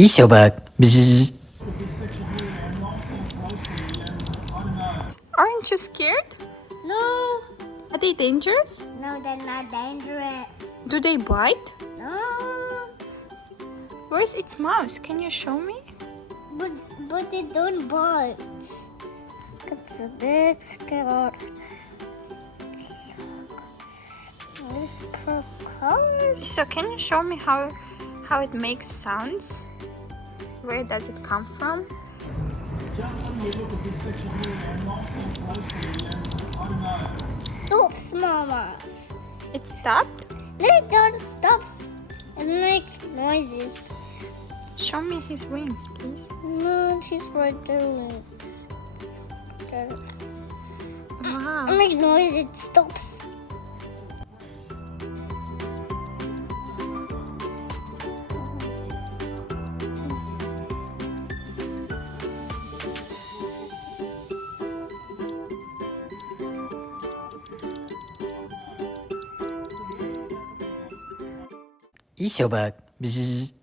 İsobak. Bzzz. Aren't you scared? No, Are they dangerous? no, they're not dangerous. Do they bite? No, Where's its mouse? Can you show me? but they don't bite. It's a big scar. This colors. So can you show me how it makes sounds? Where does it come from? Oops, mamas. It stopped? They don't stop and make noises. Show me his wings, please. No, she's right there. Wow. I make noise, it stops. İsobak. Bzzz.